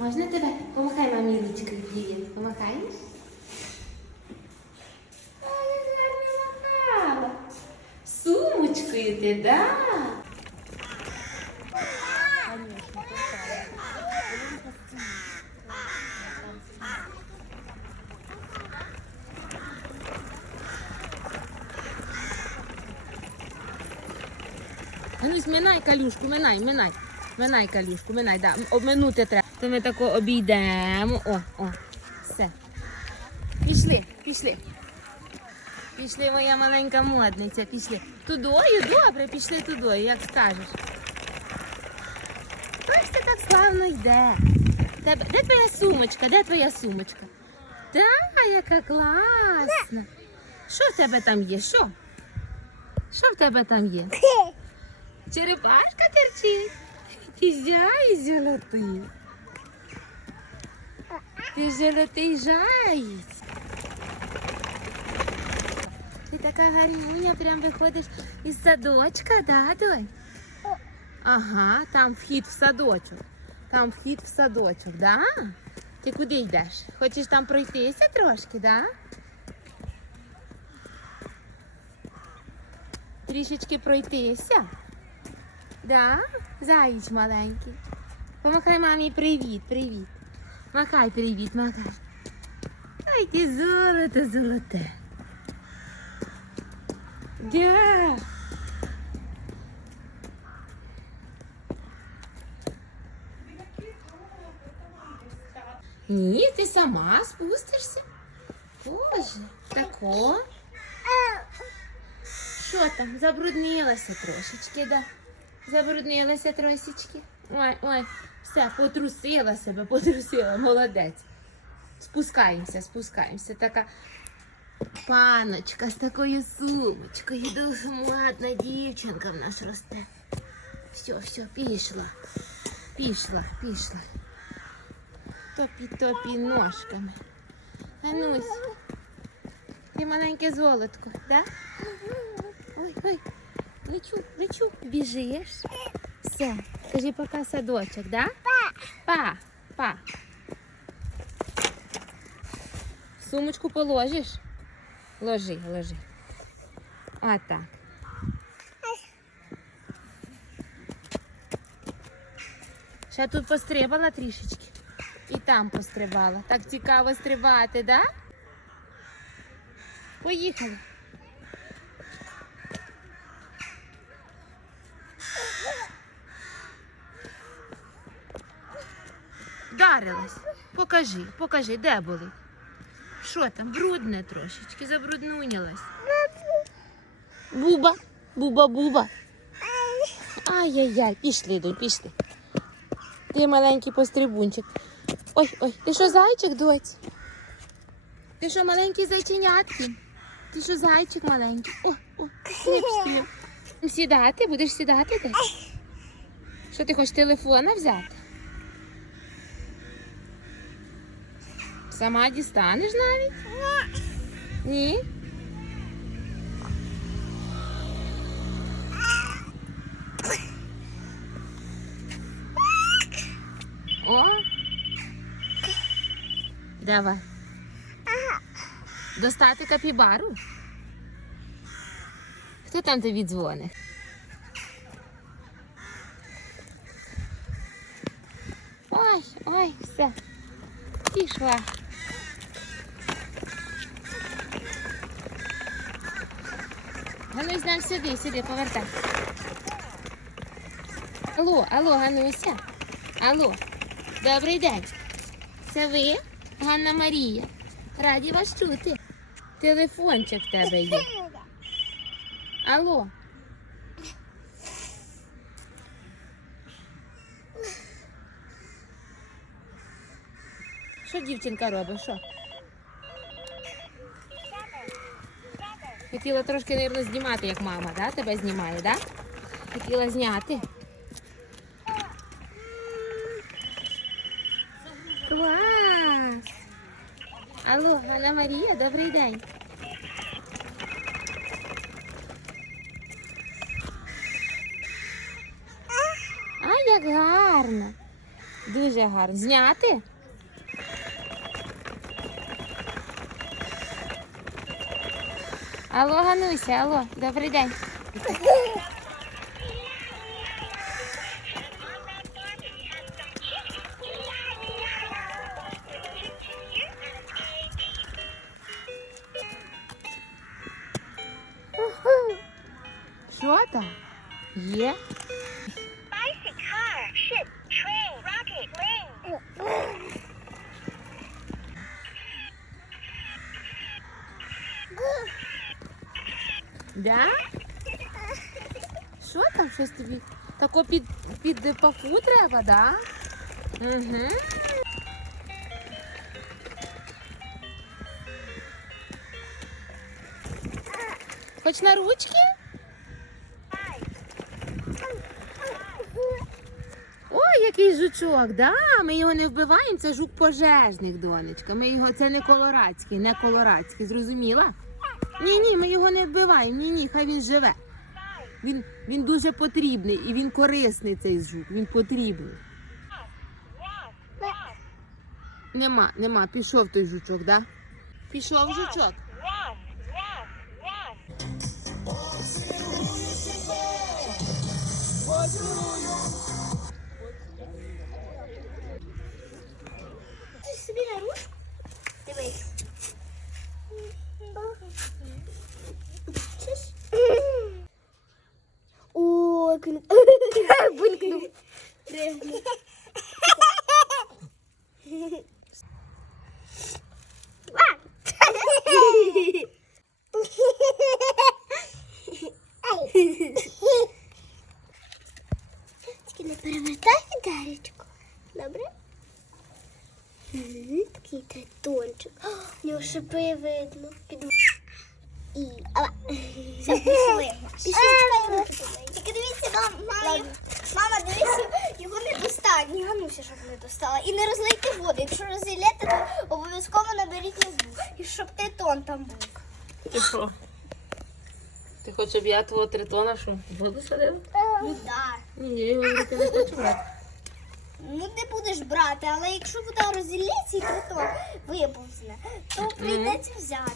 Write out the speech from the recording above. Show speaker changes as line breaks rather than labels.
Можна тебе? Помахай мамі ручкою привіт. Помахаєш? Ой, як гарно махала. Сумочкою ти, да? Ганусь, минай калюшку, минай, минай. Минай калюшку, минай, да. Обминути треба. То ми тако обійдемо. О, о, все. Пішли, пішли. Пішли, моя маленька модниця, пішли. Тудою, добре, пішли тудою, як скажеш. Ось ти так славно йде. Тебе, де твоя сумочка? Де твоя сумочка? Та, яка класна. Що в тебе там є? Що? Що в тебе там є? Черепашка терчить. Ти зяй золотий. Ти золотий заєць. Ти така гарнюня, прям виходиш із садочка, да, Донь? Ага, там вхід в садочок. Там вхід в садочок, да? Ти куди йдеш? Хочеш там пройтися трошки, да? Трішечки пройтися. Да? Заєць маленький. Помахай мамі привіт, привіт. Махай привіт, махай. Ай, ти золото золоте. Да. Ні, ти сама спустишся. Боже, тако. Що там? Забруднилася трошечки, да? Забруднилася трошечки. Ой, ой, все, потрусила себе, потрусила, молодець. Спускаємося, спускаємося. Така паночка з такою сумочкою. Дуже модна дівчинка в нас росте. Все, все, пішла. Пішла, пішла. Топі-топі ножками. Анусь, ти маленьке золотко, да? Ой, ой, лечу, лечу. Біжиш. Все, скажи пока садочок, да? Па. Па, па. Сумочку положиш? Ложи, ложи. А так. Ще тут пострибала трішечки. І там пострибала. Так цікаво стрибати, да? Поїхали. Вдарилась. Покажи, покажи, де були? Що там? Брудне трошечки, забруднунялась. Буба, буба, буба. Ай-яй-яй, пішли, донь, пішли. Ти маленький пострибунчик. Ой, ой, ти що зайчик, доць? Ти що маленький зайченятки? Ти що зайчик маленький? О, о, стриб, стриб. Сідати, будеш сідати десь? Що ти хочеш телефона взяти? Сама дістанеш навіть? Ні? О! Давай. Достати капібару? Хто там тобі дзвонить? Ой, ой, все. Пішла. Ганусь, нам сюди, сюди, повертай. Алло, алло, Гануся. Алло, добрий день. Це ви, Ганна Марія. Раді вас чути. Телефончик в тебе є. Алло. Що дівчинка робить? Що? Хотіла трошки, мабуть, знімати, як мама, да? Тебе знімає, да? Хотіла зняти. Клас! Алло, Ганна Марія, добрий день. А, як гарно. Дуже гарно. Зняти? Алло, Гануся, алло, добрий день. Що там? Є? Да? Що там щось тобі? Тако під, під пафу треба, да? Угу. Хоч на ручки? Ой, який жучок, да? Ми його не вбиваємо, це жук пожежник, донечка. Ми його, це не колорадський, не колорадський, зрозуміла? Ні, ні, ми його не вбиваємо. Ні, ні, хай він живе. Він, він дуже потрібний і він корисний цей жук. Він потрібний. Нема, нема. Пішов той жучок, да? Пішов жучок.
One, one, one. Ти собі на ручку? Дивись.
О, булькнув. Тільки не перевертай Дарічку. Добре? Такий тритончик. У нього шипи видно. Під... І... Ала.
Все, пішли.
Пішли.
Дивіться, мама, дивіться, його не достать, ні Гануся, щоб не достала. І не розлийте воду. Якщо розілєте, то обов'язково наберіть воду. І щоб тритон там був.
Ти що? Ти хочеш, щоб я твого тритона що? Воду садив?
Ну так.
Ні, я його руки не хочу брати.
Ну не будеш брати, але якщо вода розілється і тритон виповзне, то прийдеться взяти.